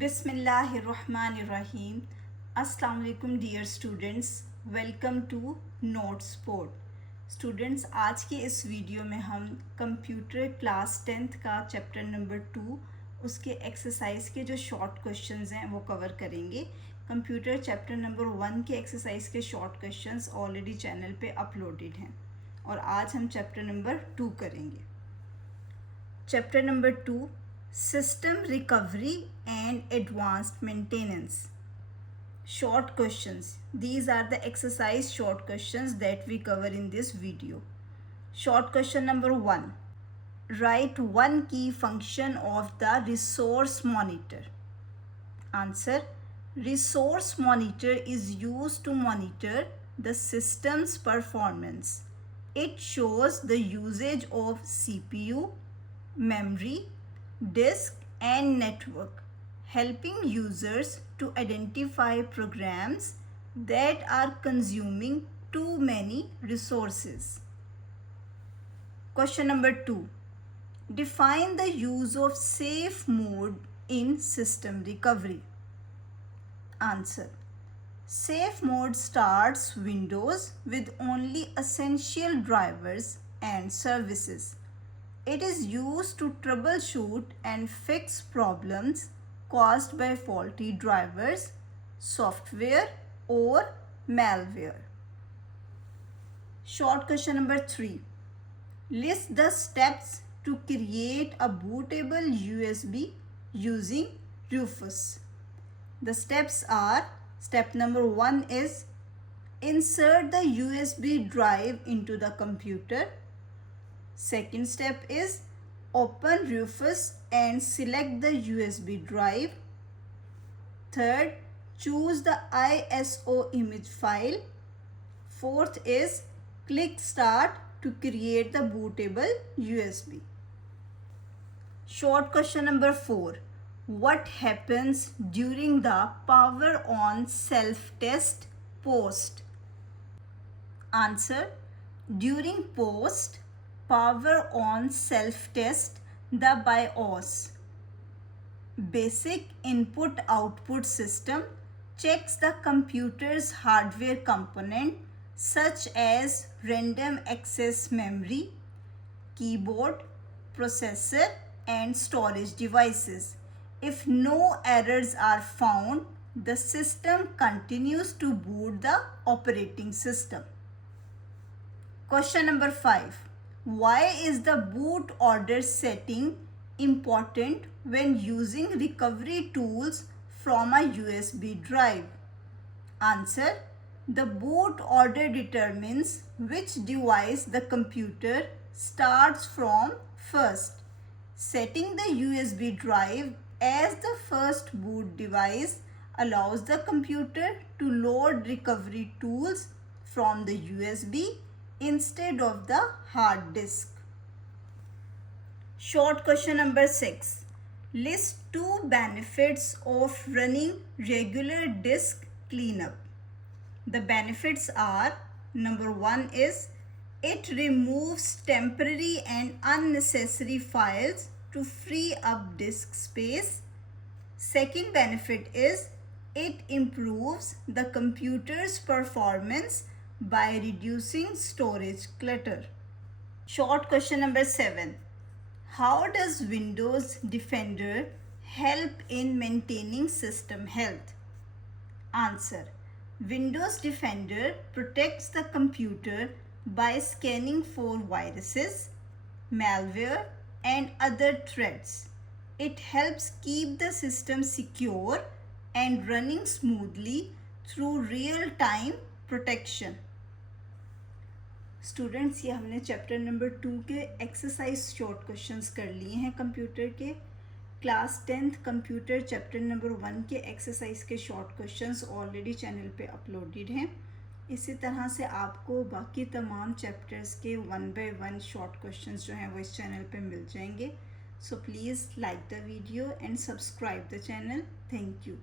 बिस्मिल्लाहिर्रहमानिर्रहीम। अस्सलाम वालेकुम dear students, welcome to note sport. Students, आज के इस वीडियो में हम कंप्यूटर क्लास 10th का चैप्टर नंबर 2 उसके एक्सरसाइज के जो शॉर्ट क्वेश्चंस हैं वो कवर करेंगे। कंप्यूटर चैप्टर नंबर 1 के एक्सरसाइज के शॉर्ट क्वेश्चंस ऑलरेडी चैनल पे अपलोडेड हैं और आज हम चैप्टर नंबर 2 करेंगे। Chapter number 2, System Recovery and Advanced Maintenance. Short questions. These are the exercise short questions that we cover in this video. Short question number 1. Write one key function of the resource monitor. Answer. Resource monitor is used to monitor the system's performance. It shows the usage of CPU, memory, disk and network, helping users to identify programs that are consuming too many resources. Question number 2. Define the use of safe mode in system recovery. Answer. Safe mode starts Windows with only essential drivers and services. It is used to troubleshoot and fix problems caused by faulty drivers, software or malware. Short question number 3. List the steps to create a bootable USB using Rufus. The steps are: step number 1 is insert the USB drive into the computer. Second step is open Rufus and select the USB drive. Third, choose the ISO image file. Fourth is click start to create the bootable USB. Short question number 4. What happens during the power on self-test post? Answer. During post power on self-test, the BIOS, basic input output system, checks the computer's hardware component such as random access memory, keyboard, processor and storage devices. If no errors are found, the system continues to boot the operating system. Question number 5. Why is the boot order setting important when using recovery tools from a USB drive? Answer. The boot order determines which device the computer starts from first. Setting the USB drive as the first boot device allows the computer to load recovery tools from the USB instead of the hard disk. Short question number 6. List 2 benefits of running regular disk cleanup. The benefits are: number 1 is it removes temporary and unnecessary files to free up disk space. Second benefit is it improves the computer's performance by reducing storage clutter. Short question number 7. How does Windows Defender help in maintaining system health? Answer. Windows Defender protects the computer by scanning for viruses, malware and other threats. It helps keep the system secure and running smoothly through real-time protection. Students, ये हमने chapter number 2 के exercise short questions कर लिए हैं computer के। Class 10th computer chapter number 1 के exercise के short questions already channel पे अपलोडेड हैं। इसी तरह से आपको बाकी तमाम चैप्टर्स के 1 by 1 शॉर्ट क्वेश्चंस जो हैं वो इस चैनल पे मिल जाएंगे। So please like the video and subscribe the channel. Thank you.